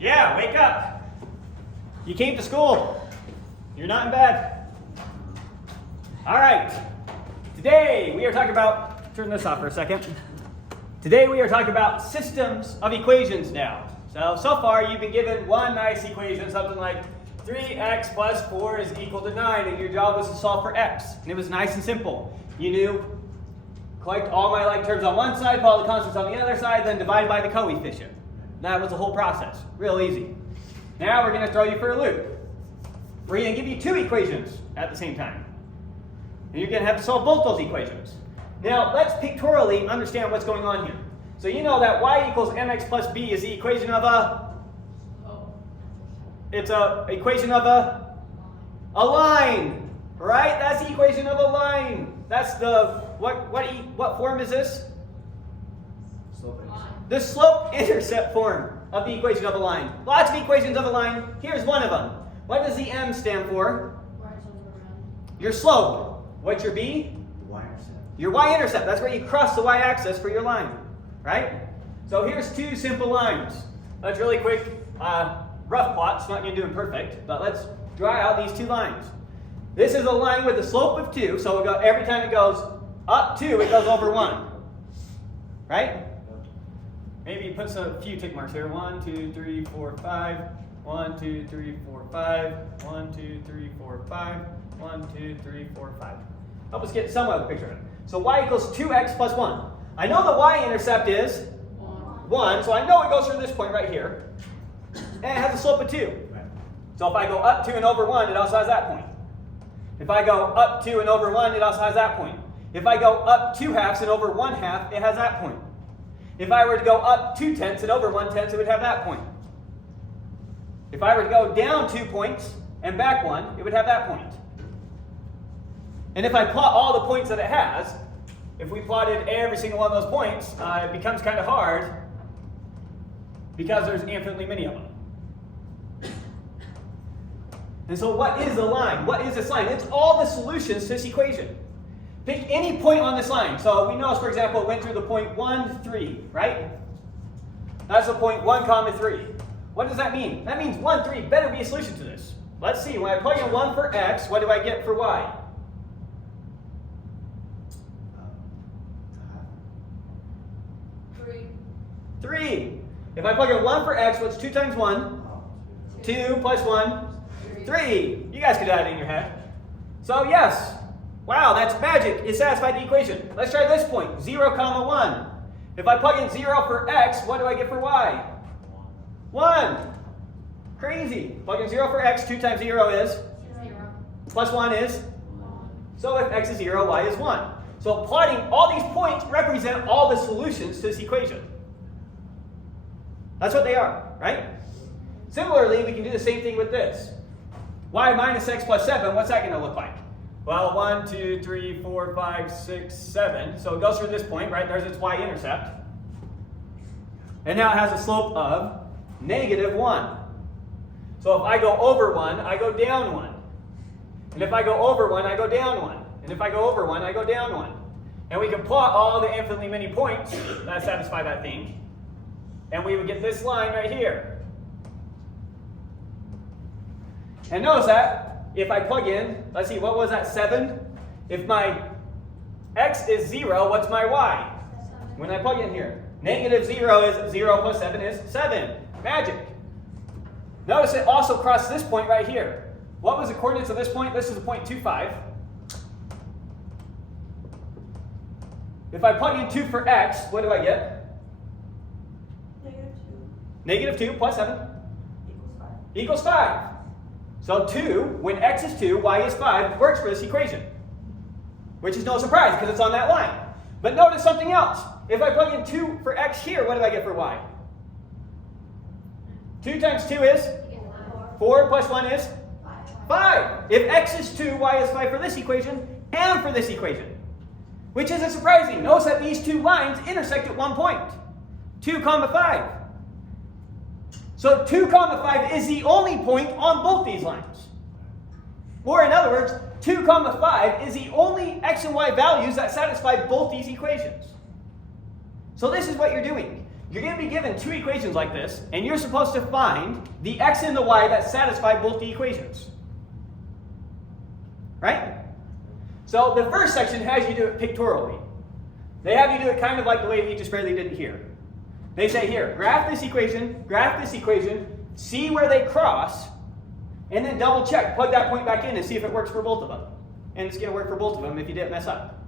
Yeah, wake up. You came to school. You're not in bed. All right. Today we are talking about, turn this off for a second. Today we are talking about systems of equations now. So far you've been given one nice equation, something like 3x plus 4 is equal to 9, and your job was to solve for x. And it was nice and simple. You knew, collect all my like terms on one side, put all the constants on the other side, then divide by the coefficient. That was the whole process. Real easy. Now we're going to throw you for a loop. We're going to give you two equations at the same time. And you're going to have to solve both those equations. Now let's pictorially understand what's going on here. So you know that y equals mx plus b is the equation of it's a equation of a line, right? That's the equation of a line. That's the, what form is this? The slope-intercept form of the equation of a line. Lots of equations of a line. Here's one of them. What does the m stand for? Your slope. What's your b? Y-intercept. Your y-intercept. That's where you cross the y-axis for your line, right? So here's two simple lines. Let's really quick, rough plot. It's not going to do them perfect, but let's draw out these two lines. This is a line with a slope of 2, so every time it goes up 2, it goes over 1, right? Maybe put a few tick marks here. 1, 2, 3, 4, 5. 1, 2, 3, 4, 5. 1, 2, 3, 4, 5. 1, 2, 3, 4, 5. Help us get somewhat of a picture of it. So y equals 2x plus 1. I know the y-intercept is 1, so I know it goes through this point right here. And it has a slope of 2. So if I go up 2 and over 1, it also has that point. If I go up 2 and over 1, it also has that point. If I go up 2 halves and over 1 half, it has that point. If I were to go up 2 tenths and over 1 tenth, it would have that point. If I were to go down 2 points and back 1, it would have that point. And if I plot all the points that it has, if we plotted every single one of those points, it becomes kind of hard because there's infinitely many of them. And so what is a line? What is this line? It's all the solutions to this equation. Pick any point on this line. So we know, for example, it went through the point 1, 3, right? That's the point 1, comma 3. What does that mean? That means 1, 3 better be a solution to this. Let's see. When I plug in 1 for x, what do I get for y? 3. If I plug in 1 for x, what's 2 times 1? 2 plus 1? 3. You guys could do that in your head. So yes. Wow, that's magic. It satisfied the equation. Let's try this point. 0, comma 1. If I plug in 0 for x, what do I get for y? 1. Crazy. Plug in 0 for x, 2 times 0 is? 0. Plus 1 is? 1. So if x is 0, y is 1. So plotting all these points represent all the solutions to this equation. That's what they are, right? Similarly, we can do the same thing with this. Y minus x plus 7, what's that going to look like? Well, 1, 2, 3, 4, 5, 6, 7. So it goes through this point, right? There's its y-intercept. And now it has a slope of -1. So if I go over 1, I go down 1. And if I go over 1, I go down 1. And if I go over 1, I go down 1. And we can plot all the infinitely many points that satisfy that thing. And we would get this line right here. And notice that if I plug in, let's see, what was that, 7? If my x is 0, what's my y? When I plug in here. -0 is 0 plus 7 is 7. Magic. Notice it also crossed this point right here. What was the coordinates of this point? This is a point 2,5. If I plug in 2 for x, what do I get? -2 plus 7 equals 5. So 2, when x is 2, y is 5, works for this equation. Which is no surprise because it's on that line. But notice something else. If I plug in 2 for x here, what do I get for y? 2 times 2 is? 4 plus 1 is? 5. If x is 2, y is 5 for this equation and for this equation. Which isn't surprising. Notice that these two lines intersect at one point. 2, comma 5. So 2, comma 5 is the only point on both these lines. Or in other words, 2, comma 5 is the only x and y values that satisfy both these equations. So this is what you're doing. You're going to be given two equations like this, and you're supposed to find the x and the y that satisfy both the equations. Right? So the first section has you do it pictorially. They have you do it kind of like the way we just barely did it here. They say here, graph this equation, see where they cross, and then double check, plug that point back in and see if it works for both of them. And it's going to work for both of them if you didn't mess up.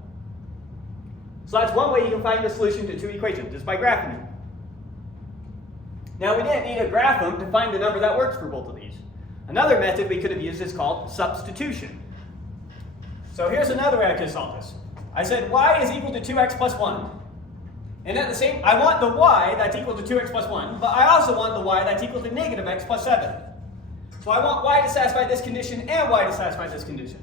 So that's one way you can find the solution to two equations, is by graphing them. Now we didn't need to graph them to find the number that works for both of these. Another method we could have used is called substitution. So here's another way I could solve this. I said y is equal to 2x plus 1. And at the same, I want the y that's equal to 2x plus 1, but I also want the y that's equal to negative x plus 7. So I want y to satisfy this condition and y to satisfy this condition.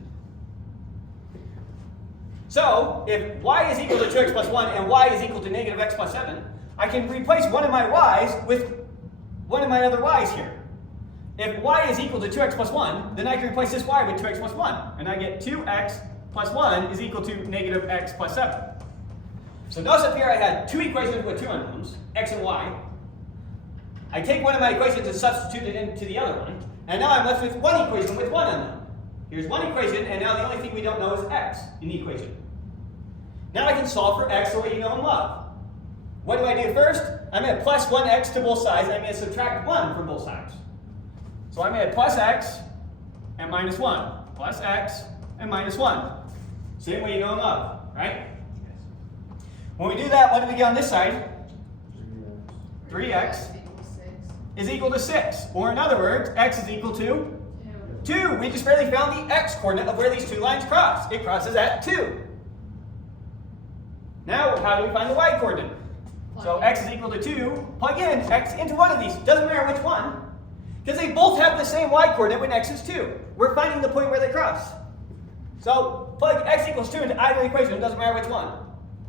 So if y is equal to 2x plus 1 and y is equal to negative x plus 7, I can replace one of my y's with one of my other y's here. If y is equal to 2x plus 1, then I can replace this y with 2x plus 1. And I get 2x plus 1 is equal to negative x plus 7. So notice up here I had two equations with two unknowns, x and y. I take one of my equations and substitute it into the other one. And now I'm left with one equation with one unknown. Here's one equation, and now the only thing we don't know is x in the equation. Now I can solve for x the way you know and love. What do I do first? I'm going to plus 1x to both sides, and I'm going to subtract 1 from both sides. So I'm going to plus x and minus 1. Plus x and minus 1. Same way you know and love, right? When we do that, what do we get on this side? 3x is equal to 6. Or in other words, x is equal to 2. We just barely found the x coordinate of where these two lines cross. It crosses at 2. Now, how do we find the y coordinate? So x is equal to 2. Plug in x into one of these. Doesn't matter which one. Because they both have the same y coordinate when x is 2. We're finding the point where they cross. So plug x equals 2 into either equation. It doesn't matter which one.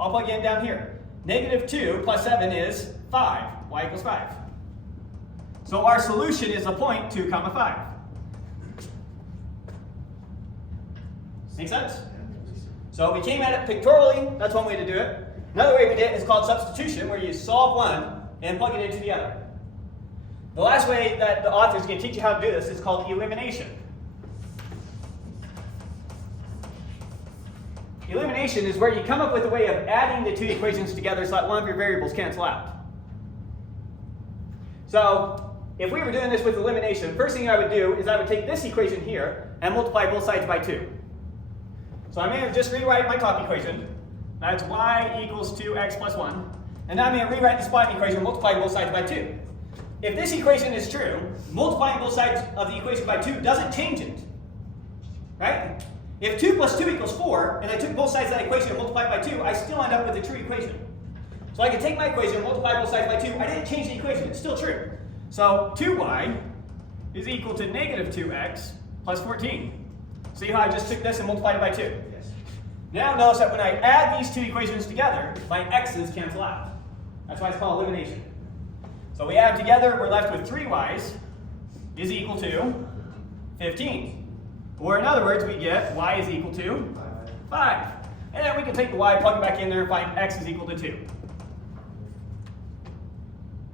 I'll plug in down here. Negative 2 plus 7 is 5. Y equals 5. So our solution is a point 2, 5. Make sense? So we came at it pictorially. That's one way to do it. Another way we did it is called substitution, where you solve one and plug it into the other. The last way that the author is going to teach you how to do this is called elimination. Elimination is where you come up with a way of adding the two equations together so that one of your variables cancel out. So if we were doing this with elimination, first thing I would do is I would take this equation here and multiply both sides by 2. So I'm going to just rewrite my top equation. That's y equals 2x plus 1. And now I'm going to rewrite this bottom equation and multiply both sides by 2. If this equation is true, multiplying both sides of the equation by 2 doesn't change it. Right? If 2 plus 2 equals 4, and I took both sides of that equation and multiplied by 2, I still end up with a true equation. So I can take my equation and multiply both sides by 2. I didn't change the equation. It's still true. So 2y is equal to negative 2x plus 14. See how I just took this and multiplied it by 2? Yes. Now notice that when I add these two equations together, my x's cancel out. That's why it's called elimination. So we add them together, we're left with 3y's is equal to 15. Or in other words, we get y is equal to 5. And then we can take the y, plug it back in there, and find x is equal to 2.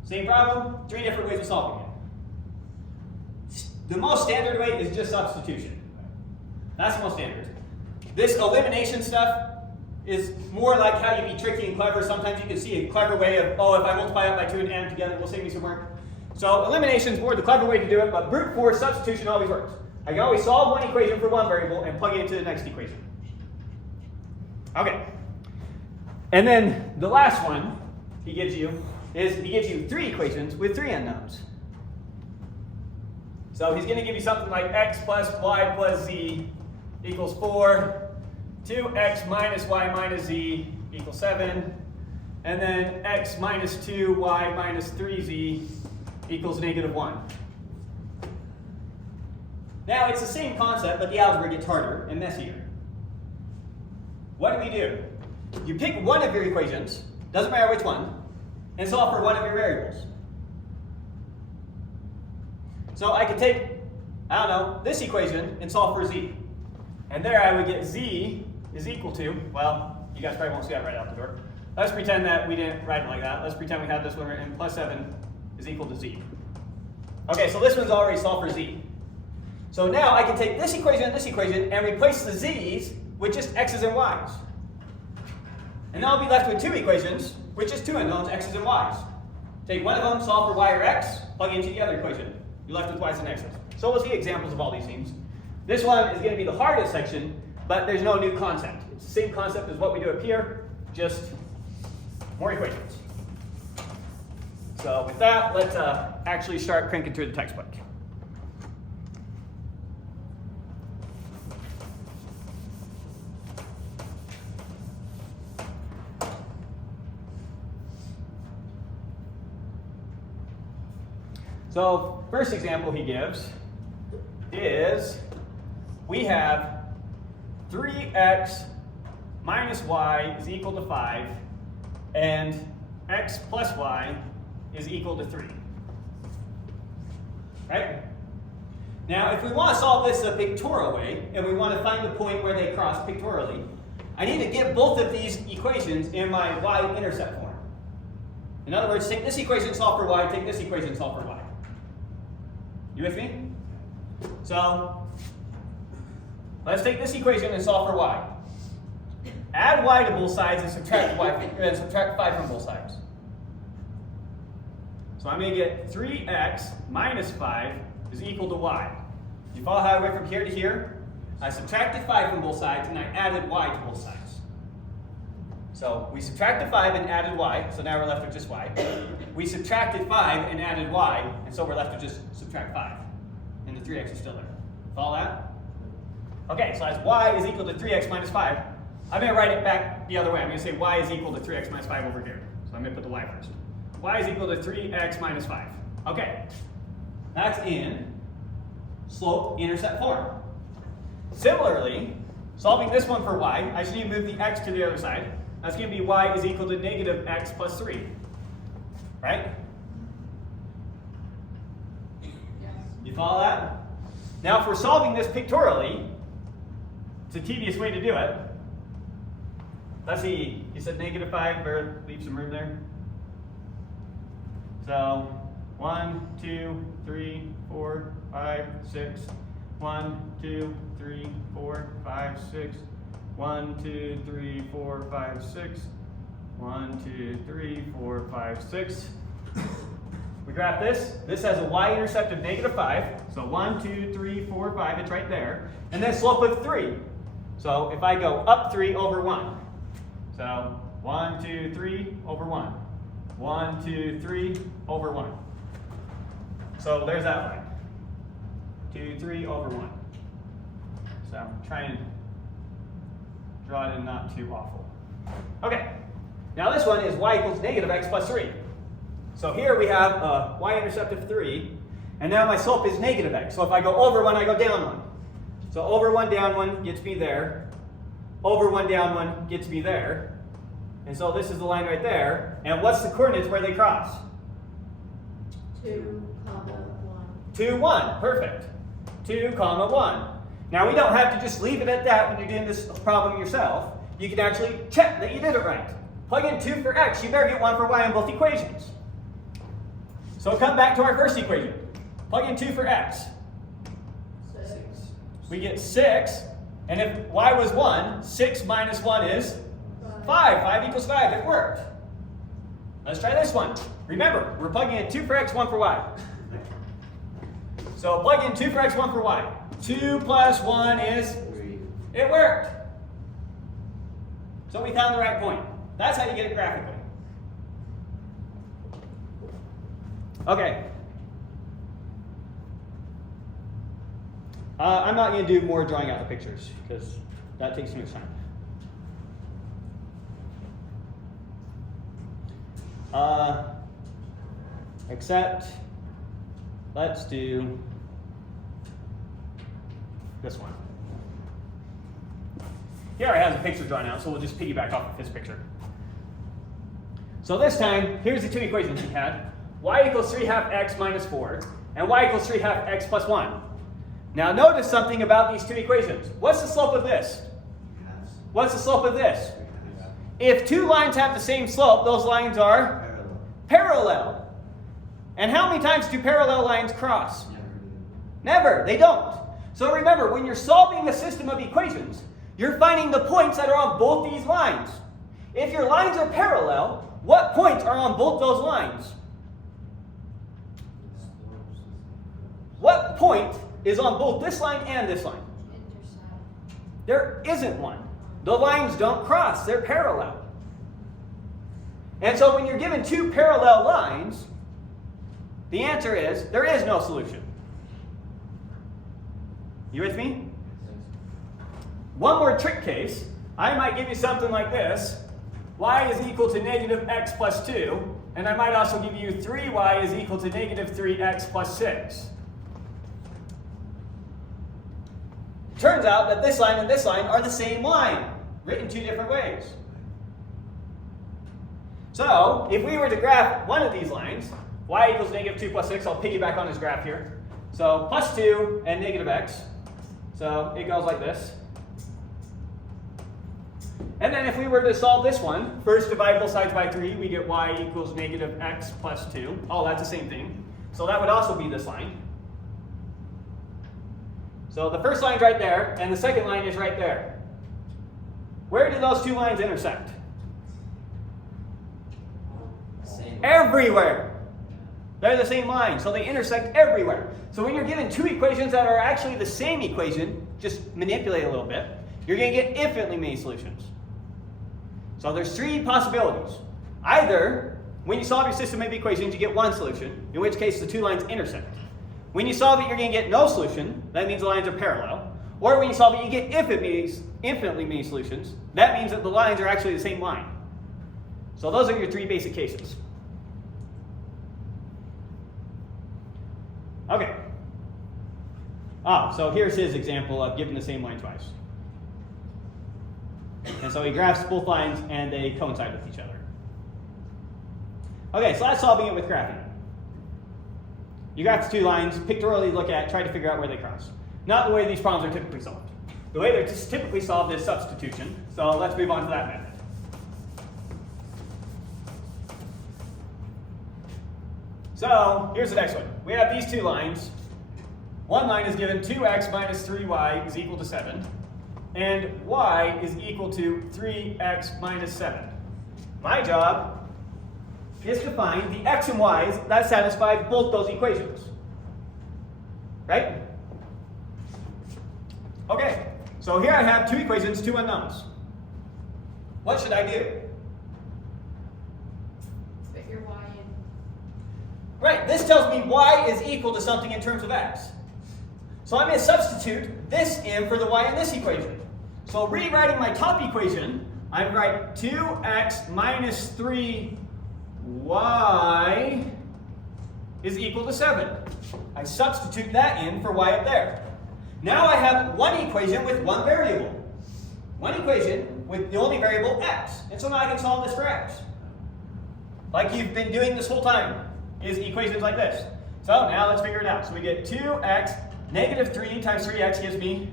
Same problem, 3 different ways of solving it. The most standard way is just substitution. That's the most standard. This elimination stuff is more like how you be tricky and clever. Sometimes you can see a clever way of, oh, if I multiply out by 2 and add them together, it will save me some work. So elimination is more the clever way to do it, but brute force substitution always works. I can always solve one equation for one variable and plug it into the next equation. Okay. And then the last one he gives you is he gives you 3 equations with 3 unknowns. So he's going to give you something like x plus y plus z equals 4, 2x minus y minus z equals 7, and then x minus 2y minus 3z equals negative 1. Now it's the same concept, but the algebra gets harder and messier. What do? You pick one of your equations, doesn't matter which one, and solve for one of your variables. So I could take, I don't know, this equation and solve for z. And there I would get z is equal to, well, you guys probably won't see that right out the door, let's pretend that we didn't write it like that. Let's pretend we had this one written plus 7 is equal to z. Okay, so this one's already solved for z. So now I can take this equation and replace the z's with just x's and y's. And now I'll be left with two equations with just two unknowns, x's and y's. Take one of them, solve for y or x, plug into the other equation. You're left with y's and x's. So we'll see examples of all these things. This one is going to be the hardest section, but there's no new concept. It's the same concept as what we do up here, just more equations. So with that, let's actually start cranking through the textbook. So first example he gives is we have 3x minus y is equal to 5 and x plus y is equal to 3. Right? Now if we want to solve this a pictorial way and we want to find the point where they cross pictorially, I need to get both of these equations in my y-intercept form. In other words, take this equation, solve for y, take this equation, solve for y. You with me? So, let's take this equation and solve for y. Add y to both sides and subtract 5 from both sides. So I'm going to get 3x minus 5 is equal to y. You follow how I went from here to here? I subtracted 5 from both sides and I added y to both sides. So we subtracted 5 and added y, so now we're left with just y. We subtracted 5 and added y, and so we're left with just subtract 5. And the 3x is still there. Follow that? Okay, so as y is equal to 3x minus 5, I'm going to write it back the other way. I'm going to say y is equal to 3x minus 5 over here. So I'm going to put the y first. Y is equal to 3x minus 5. Okay, that's in slope-intercept form. Similarly, solving this one for y, I just need to move the x to the other side. That's going to be y is equal to negative x plus 3. Right? You follow that? Now if we're solving this pictorially, it's a tedious way to do it. Let's see, you said negative 5, better leave some room there. So 1, 2, 3, 4, 5, 6. 1, 2, 3, 4, 5, 6. 1, 2, 3, 4, 5, 6. 1, 2, 3, 4, 5, 6. We graph this. This has a y-intercept of negative 5. So 1, 2, 3, 4, 5. It's right there. And then slope of 3. So if I go up 3 over 1. So 1, 2, 3 over 1. 1, 2, 3 over 1. So there's that line. 2, 3 over 1. So try and draw it in not too awful. Okay. Now this one is y equals negative x plus 3. So here we have a y-intercept of 3, and now my slope is negative x. So if I go over 1, I go down 1. So over 1, down 1 gets me there. Over 1, down 1 gets me there. And so this is the line right there. And what's the coordinates where they cross? 2, 1. 2, 1. Perfect. 2, 1. Now we don't have to just leave it at that when you're doing this problem yourself. You can actually check that you did it right. Plug in 2 for x. You better get 1 for y in both equations. So come back to our first equation. Plug in 2 for x. 6. We get 6. And if y was 1, 6 minus 1 is 5. 5 equals 5. It worked. Let's try this one. Remember, we're plugging in 2 for x, 1 for y. So plug in 2 for x, 1 for y. 2 plus 1 is 3. It worked. So we found the right point. That's how you get it graphically. Okay. I'm not going to do more drawing out the pictures because that takes too much time. Except, let's do this one. He already has a picture drawn out, so we'll just piggyback off of his picture. So this time, here's the two equations he had. Y equals 3 half x minus 4, and y equals 3 half x plus 1. Now notice something about these two equations. What's the slope of this? What's the slope of this? If two lines have the same slope, those lines are parallel. And how many times do parallel lines cross? Never. They don't. So remember, when you're solving a system of equations, you're finding the points that are on both these lines. If your lines are parallel, what points are on both those lines? What point is on both this line and this line? There isn't one. The lines don't cross. They're parallel. And so when you're given two parallel lines, the answer is there is no solution. You with me? One more trick case. I might give you something like this. Y is equal to negative x plus 2. And I might also give you 3y is equal to negative 3x plus 6. Turns out that this line and this line are the same line, written two different ways. So, if we were to graph one of these lines, y equals negative 2 plus 6, I'll piggyback on this graph here. So, plus 2 and negative x. So, it goes like this. And then if we were to solve this one, first divide both sides by 3, we get y equals negative x plus 2. Oh, that's the same thing. So that would also be this line. So the first line's right there, and the second line is right there. Where do those two lines intersect? Everywhere. They're the same line, so they intersect everywhere. So when you're given two equations that are actually the same equation, just manipulate a little bit, you're going to get infinitely many solutions. So there's three possibilities. Either, when you solve your system of equations, you get one solution, in which case the two lines intersect. When you solve it, you're going to get no solution. That means the lines are parallel. Or when you solve it, you get infinitely many solutions. That means that the lines are actually the same line. So those are your three basic cases. Okay. So here's his example of giving the same line twice. And so he graphs both lines and they coincide with each other. Okay, so that's solving it with graphing. You graph the two lines, pictorially look at, try to figure out where they cross. Not the way these problems are typically solved. The way they're typically solved is substitution. So let's move on to that method. So here's the next one. We have these two lines. One line is given 2x minus 3y is equal to 7. And y is equal to 3x minus 7. My job is to find the x and y's that satisfy both those equations. Right? Okay, so here I have two equations, two unknowns. What should I do? Put your y in. Right, this tells me y is equal to something in terms of x. So I'm going to substitute this in for the y in this equation. So rewriting my top equation, I write 2x minus 3y is equal to 7. I substitute that in for y up there. Now I have one equation with one variable. One equation with the only variable x. And so now I can solve this for x. Like you've been doing this whole time, is equations like this. So now let's figure it out. So we get 2x, negative 3 times 3x gives me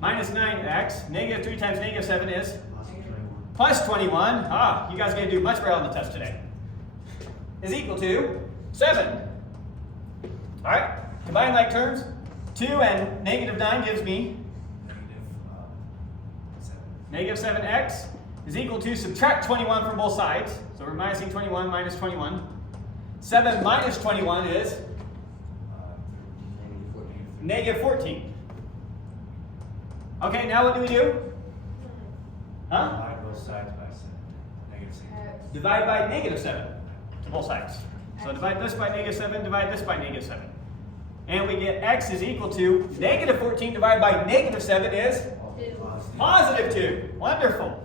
minus 9x. Negative 3 times negative 7 is plus 21. You guys are going to do much better on the test today. Is equal to 7. All right, combine like terms. 2 and negative 9 gives me negative 7x is equal to, subtract 21 from both sides. So we're minusing 21 minus 21. 7 minus 21 is negative 14. Okay, now what do we do? Divide both sides by 7. Negative 6. Divide by negative 7 to both sides. So divide this by negative 7, divide this by negative 7. And we get x is equal to negative 14 divided by negative 7 is positive 2. Wonderful.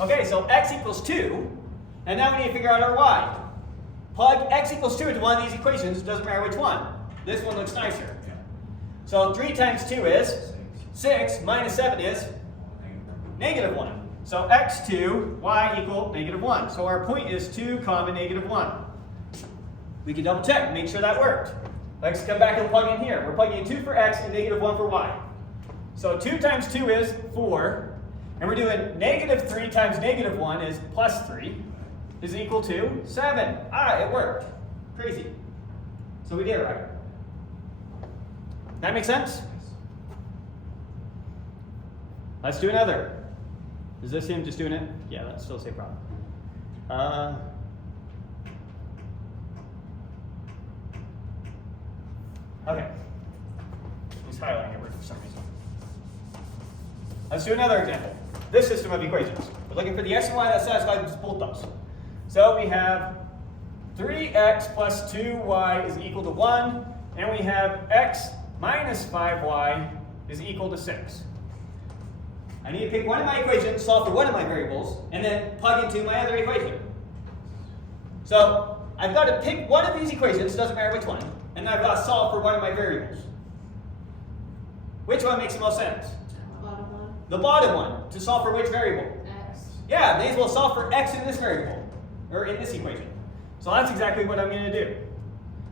Okay, so x equals 2. And now we need to figure out our y. Plug x equals 2 into one of these equations, doesn't matter which one. This one looks nicer. So 3 times 2 is 6, minus 7 is negative 1. So x2, y equal negative 1. So our point is 2 comma negative 1. We can double check, make sure that worked. Let's come back and plug in here. We're plugging in 2 for x and negative 1 for y. So 2 times 2 is 4. And we're doing -3 times -1 is +3 is equal to 7. Ah, it worked. Crazy. So we did it right. That makes sense? Let's do another. Is this him just doing it? Yeah, that's still the same problem. Okay. He's highlighting it for some reason. Let's do another example. This system of equations. We're looking for the x and y that satisfies both those. So we have 3x plus 2y is equal to 1, and we have x minus 5y is equal to 6. I need to pick one of my equations, solve for one of my variables, and then plug into my other equation. So I've got to pick one of these equations, doesn't matter which one, and then I've got to solve for one of my variables. Which one makes the most sense? Bottom one. The bottom one, to solve for which variable? X. Yeah, may as well solve for x in this variable, or in this equation. So that's exactly what I'm going to do.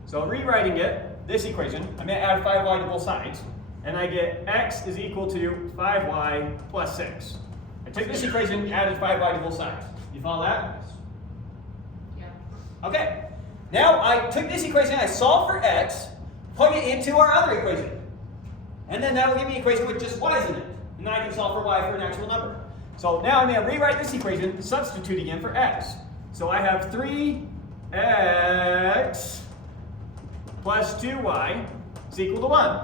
So rewriting it, this equation, I'm going to add 5y to both sides, and I get x is equal to 5y plus 6. I took this equation and added 5y to both sides. You follow that? Yeah. Okay. Now I took this equation, I solved for x, plug it into our other equation. And then that'll give me an equation with just y's in it. And then I can solve for y for an actual number. So now I'm going to rewrite this equation, substitute again for x. So I have 3x plus 2y is equal to 1.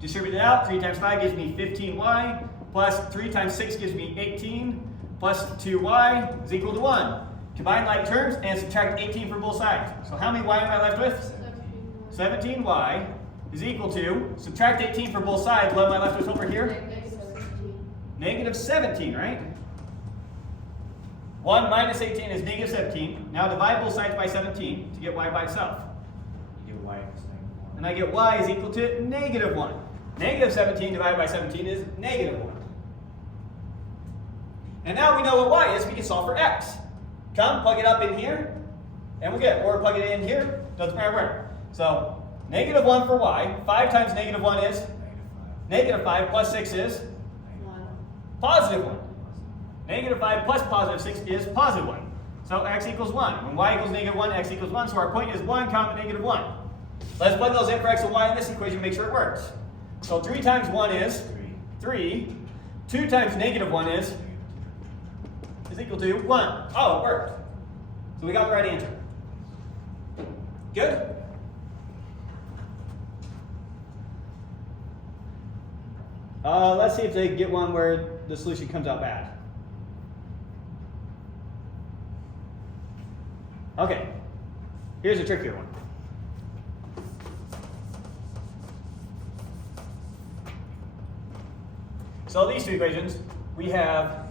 Distribute it out, 3 times 5 gives me 15y, plus 3 times 6 gives me 18, plus 2y is equal to 1. Combine like terms and subtract 18 from both sides. So how many y am I left with? 17y is equal to, subtract 18 from both sides, what am I left with over here? Negative 17. Negative 17, right? 1 minus 18 is negative 17. Now divide both sides by 17 to get y by itself. You get y equals -1. And I get y is equal to negative 1. Negative 17 divided by 17 is negative 1. And now we know what y is, we can solve for x. Come, plug it up in here, and we'll get it. Or plug it in here, doesn't matter where. So, negative 1 for y. 5 times negative 1 is? -5. Negative 5 plus 6 is? 1. Positive 1. Negative 5 plus positive 6 is positive 1. So x equals 1. When y equals negative 1, x equals 1. So our point is 1 comma negative 1. Let's plug those in for x and y in this equation, make sure it works. So 3 times 1 is 3. 2 times negative 1 is equal to 1. Oh, it worked. So we got the right answer. Good? Let's see if they get one where the solution comes out bad. Okay, here's a trickier one. So these two equations, we have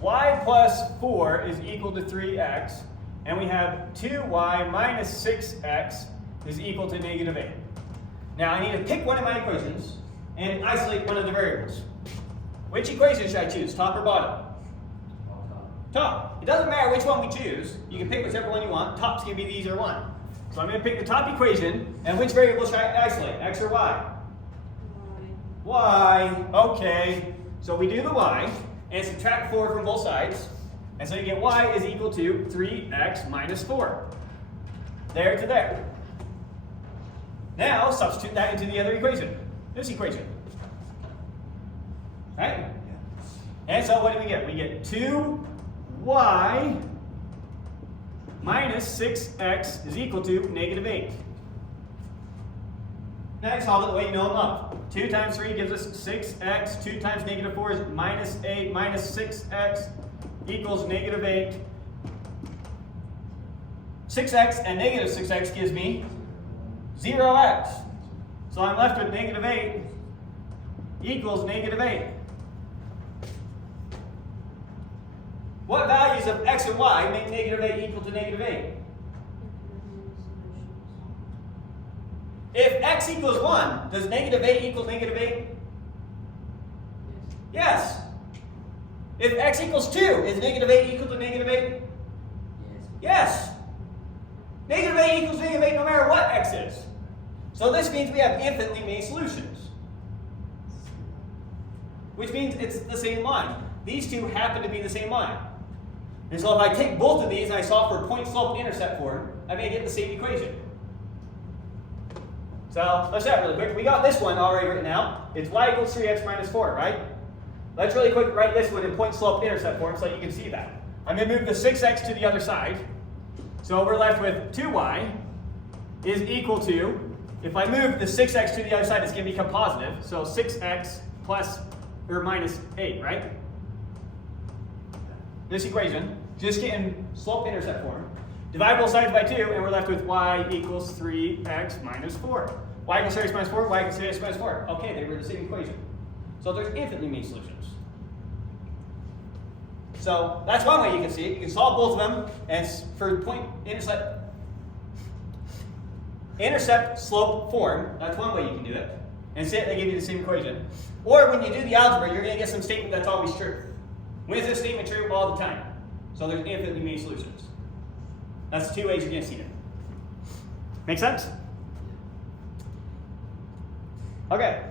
y plus 4 is equal to 3x, and we have 2y minus 6x is equal to negative 8. Now I need to pick one of my equations and isolate one of the variables. Which equation should I choose, top or bottom? Top. It doesn't matter which one we choose. You can pick whichever one you want. Top's going to be the easier one. So I'm going to pick the top equation, and which variable should I isolate, x or y? Y. Okay. So we do the y, and subtract 4 from both sides. And so you get y is equal to 3x minus 4. There to there. Now substitute that into the other equation. This equation. Right? Yeah. And so what do we get? We get 2y minus 6x is equal to negative 8. Now solve it the way you know them up. 2 times 3 gives us 6x. 2 times negative 4 is minus 8 minus 6x equals negative 8. 6x and negative 6x gives me 0x. So I'm left with negative 8 equals negative 8. What values of x and y make negative 8 equal to negative 8? If x equals 1, does negative 8 equal negative 8? Yes. If x equals 2, is negative 8 equal to negative 8? Yes. Negative 8 equals negative 8 no matter what x is. So this means we have infinitely many solutions. which means it's the same line. These two happen to be the same line. And so if I take both of these and I solve for point slope intercept form, I may get the same equation. So let's do that really quick. We got this one already written out. It's y equals 3x minus 4, right? Let's really quick write this one in point slope intercept form so you can see that. I'm going to move the 6x to the other side. So we're left with 2y is equal to, if I move the 6x to the other side, it's going to become positive. So 6x plus or minus 8, right? This equation, just getting slope intercept form. Divide both sides by 2, and we're left with y equals 3x minus 4. Y equals 3x minus 4, y equals 3x minus 4. Okay, they were the same equation. So there's infinitely many solutions. So that's one way you can see it. You can solve both of them, and for point intercept slope form, that's one way you can do it. And say they give you the same equation. Or when you do the algebra, you're going to get some statement that's always true. When is this statement true? All the time. So there's infinitely many solutions. That's the two ways you're going to see it. Make sense? Okay.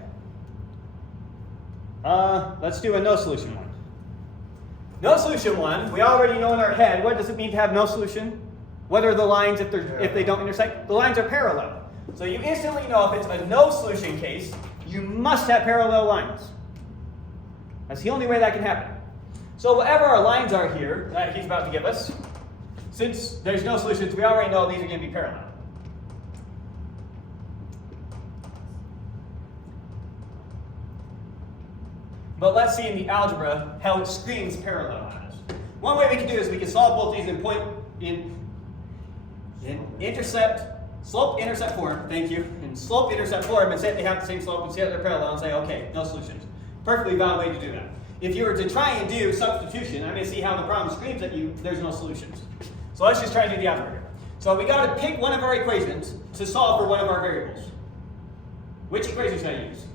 Let's do a no solution one. No solution one, we already know in our head, what does it mean to have no solution? What are the lines if they don't intersect? The lines are parallel. So you instantly know if it's a no solution case, you must have parallel lines. That's the only way that can happen. So whatever our lines are here that he's about to give us, since there's no solutions, we already know these are going to be parallel. But let's see in the algebra how it screams parallel on us. One way we can do is we can solve both these in slope intercept form, thank you, in slope intercept form, and say they have the same slope and say that they're parallel and say, okay, no solutions. Perfectly valid way to do that. If you were to try and do substitution, I'm going to see how the problem screams at you, there's no solutions. So let's just try to do the algebra here. So we got to pick one of our equations to solve for one of our variables. Which equation should I use?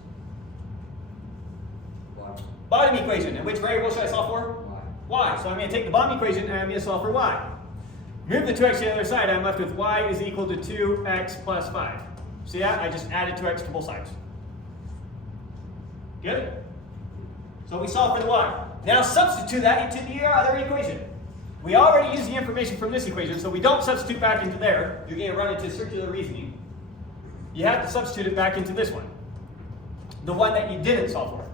Bottom equation. And which variable should I solve for? Y. So I'm going to take the bottom equation and I'm going to solve for y. Move the 2x to the other side, I'm left with y is equal to 2x plus 5. See that? I just added 2x to both sides. Good? So we solve for the y. Now substitute that into the other equation. We already used the information from this equation, so we don't substitute back into there. You're going to run into circular reasoning. You have to substitute it back into this one. The one that you didn't solve for.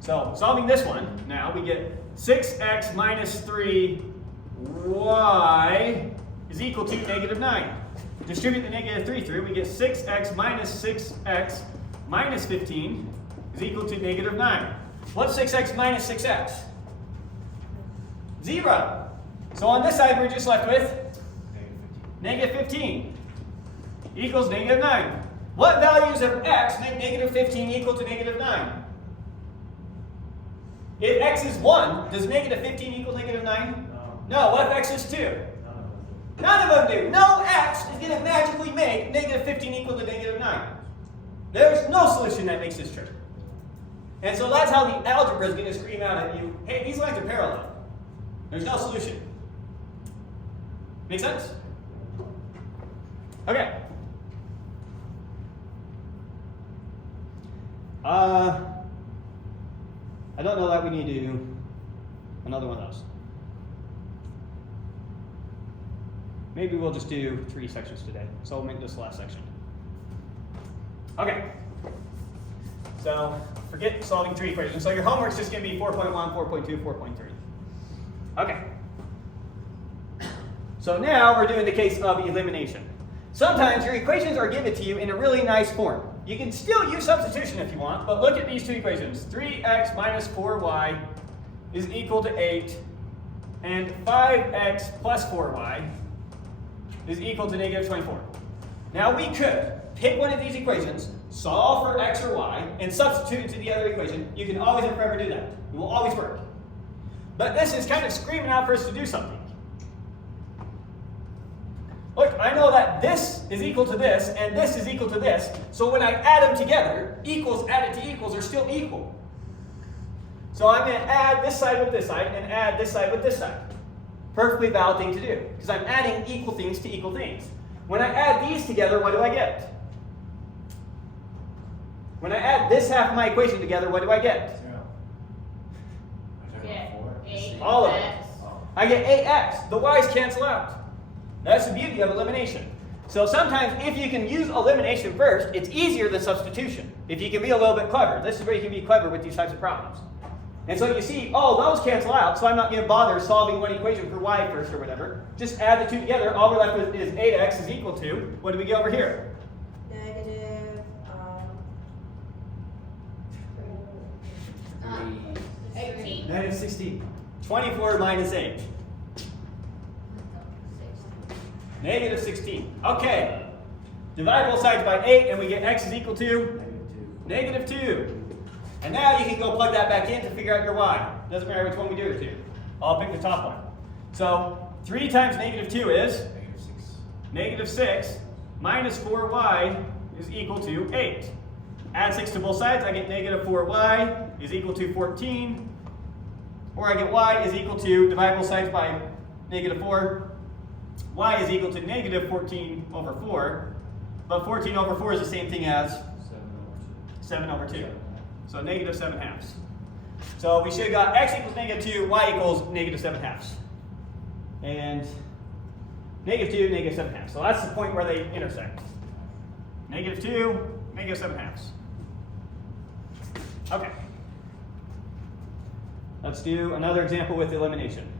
So solving this one, now we get 6x minus 3y is equal to negative 9. Distribute the negative 3 through, we get 6x minus 15 is equal to negative 9. What's 6x minus 6x? 0. So on this side we're just left with negative 15 equals negative 9. What values of x make negative 15 equal to negative 9? If x is 1, does negative 15 equal negative 9? No. What if x is 2? None of them do. No x is going to magically make negative 15 equal to negative 9. There's no solution that makes this true. And so that's how the algebra is going to scream out at you, hey, these lines are parallel. There's no solution. Make sense? Okay. I don't know that we need to do another one of those. Maybe we'll just do 3 sections today. So we'll make this the last section. Okay. So forget solving 3 equations. So your homework's just going to be 4.1, 4.2, 4.3. Okay. So now we're doing the case of elimination. Sometimes your equations are given to you in a really nice form. You can still use substitution if you want, but look at these 2 equations. 3x minus 4y is equal to 8, and 5x plus 4y is equal to negative 24. Now we could pick one of these equations, solve for x or y, and substitute into the other equation. You can always and forever do that. It will always work. But this is kind of screaming out for us to do something. Look, I know that this is equal to this, and this is equal to this, so when I add them together, equals added to equals are still equal. So I'm going to add this side with this side, and add this side with this side. Perfectly valid thing to do, because I'm adding equal things to equal things. When I add these together, what do I get? When I add this half of my equation together, what do I get? Get 8 All of it. X. Oh. I get 8x. The y's cancel out. That's the beauty of elimination. So sometimes if you can use elimination first, it's easier than substitution. If you can be a little bit clever. This is where you can be clever with these types of problems. And so you see, oh, those cancel out, so I'm not going to bother solving one equation for y first or whatever. Just add the two together. All we're left with is 8x is equal to, what do we get over here? Negative, 18. Negative 16. 24 minus 8. Negative 16. Okay. Divide both sides by 8 and we get x is equal to Negative 2. negative 2. And now you can go plug that back in to figure out your y. Doesn't matter which one we do it to. I'll pick the top one. So 3 times negative 2 is Negative 6. negative 6 minus 4y is equal to 8. Add 6 to both sides, I get negative 4y is equal to 14. Or I get y is equal to, divide both sides by negative 4. Y is equal to negative 14 over 4. But 14 over 4 is the same thing as 7 over 2. So negative 7 halves. So we should have got x equals negative 2, y equals negative 7 halves. And negative 2, negative 7 halves. So that's the point where they intersect. Negative 2, negative 7 halves. Okay. Let's do another example with elimination.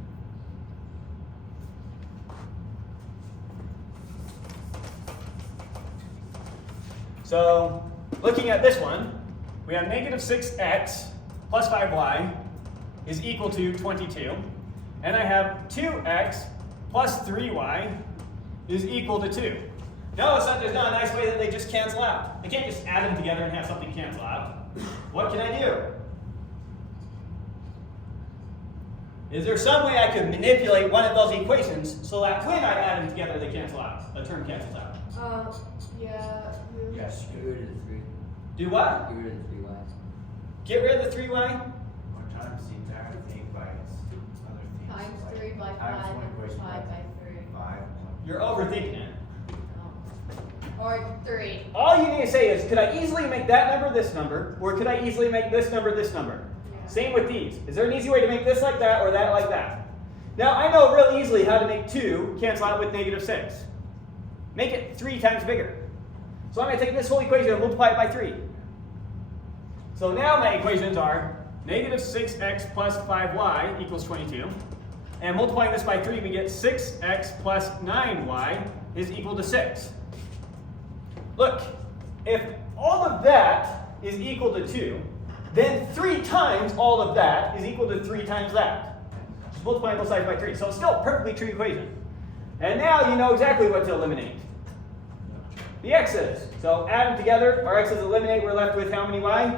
So looking at this one, we have negative 6x plus 5y is equal to 22. And I have 2x plus 3y is equal to 2. Notice that there's not a nice way that they just cancel out. I can't just add them together and have something cancel out. What can I do? Is there some way I could manipulate one of those equations so that when I add them together they cancel out? The term cancels out. Yeah. Yes, Get rid of the 3. Do what? Get rid of the 3 y. Get rid of the 3y? Or times the entire thing by other things. Times like 3 by 5 times one and equation 5 by 3. 5. You're overthinking it. Or 3. All you need to say is, could I easily make that number this number, or could I easily make this number this number? Yeah. Same with these. Is there an easy way to make this like that or that like that? Now, I know real easily how to make 2 cancel out with negative 6. Make it 3 times bigger. So I'm going to take this whole equation and multiply it by 3. So now my equations are negative 6x plus 5y equals 22. And multiplying this by 3, we get 6x plus 9y is equal to 6. Look, if all of that is equal to 2, then 3 times all of that is equal to 3 times that. Just multiplying both sides by 3. So it's still a perfectly true equation. And now you know exactly what to eliminate. The x's. So add them together. Our x's eliminate. We're left with how many y?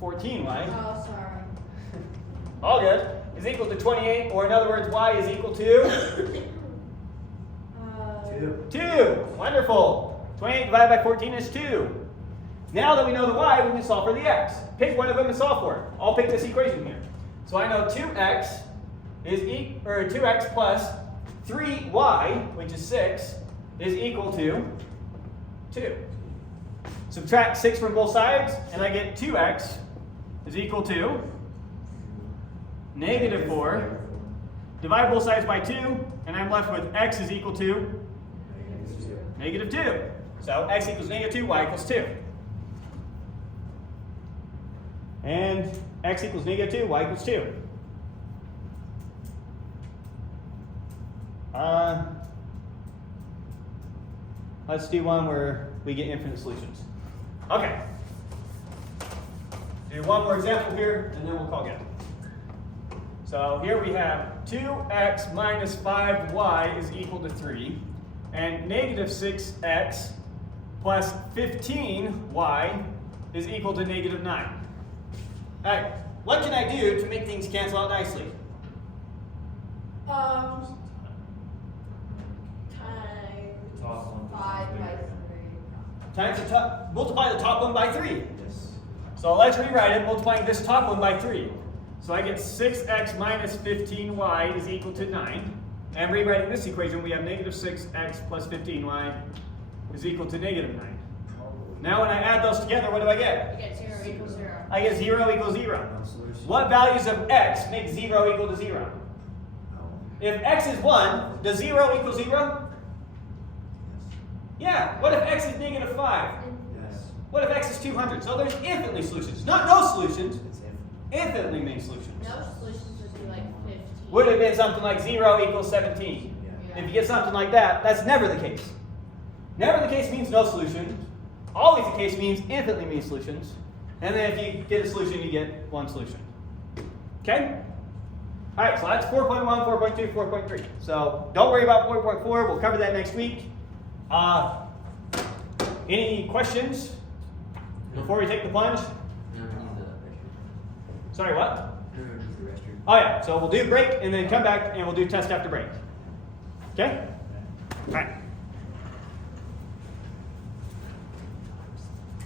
14 y. Oh, sorry. All good. Is equal to 28. Or in other words, y is equal to 2. Wonderful. 28 divided by 14 is 2. Now that we know the y, we can solve for the x. Pick one of them and solve for it. I'll pick this equation here. So I know 2x is 2x plus 3y, which is 6, is equal to 2. Subtract 6 from both sides, and I get 2x is equal to negative 4. Divide both sides by 2, and I'm left with x is equal to negative 2. So x equals negative 2, y equals 2. And x equals negative 2, y equals 2. Let's do one where we get infinite solutions. Okay. Do one more example here, and then we'll call it. So here we have 2x minus 5y is equal to 3, and negative 6x plus 15y is equal to negative 9. All right, what can I do to make things cancel out nicely? Times Top one. 5 by 3. Times the top, multiply the top one by 3. Yes. So let's rewrite it, multiplying this top one by 3. So I get 6x minus 15y is equal to 9. And rewriting this equation, we have negative 6x plus 15y is equal to negative 9. Now when I add those together, what do I get? You get 0 equals 0. I get 0 equals 0. No solution. What values of x make 0 equal to 0? No. If x is 1, does 0 equal 0? Yeah. What if x is negative 5? Yes. What if x is 200? So there's infinitely solutions. Not no solutions, It's infinite. infinitely many solutions. No solutions would be like 15. Would have been something like 0 equals 17. Yeah. If you get something like that, that's never the case. Never the case means no solution. Always the case means infinitely many solutions. And then if you get a solution, you get one solution. Okay? Alright, so that's 4.1, 4.2, 4.3. So don't worry about 4.4. We'll cover that next week. Any questions before we take the plunge? Sorry, what? Oh yeah, so we'll do break and then come back and we'll do test after break. Okay? Alright.